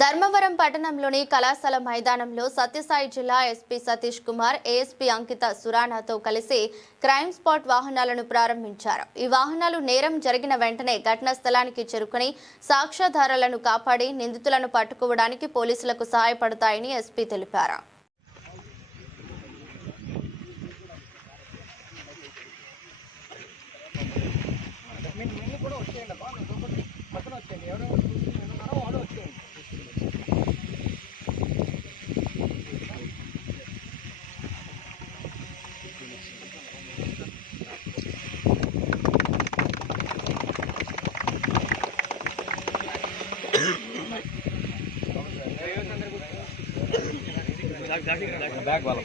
ధర్మవరం పట్టణంలోని కళాశాల మైదానంలో సత్యసాయి జిల్లా ఎస్పీ సతీష్ కుమార్, ఏఎస్పీ అంకిత సురానాతో కలిసి క్రైమ్ స్పాట్ వాహనాలను ప్రారంభించారు. ఈ వాహనాలు నేరం జరిగిన వెంటనే ఘటనా స్థలానికి చేరుకుని సాక్ష్యాధారాలను కాపాడి నిందితులను పట్టుకోవడానికి పోలీసులకు సహాయపడతాయని ఎస్పీ తెలిపారు. बैग वाला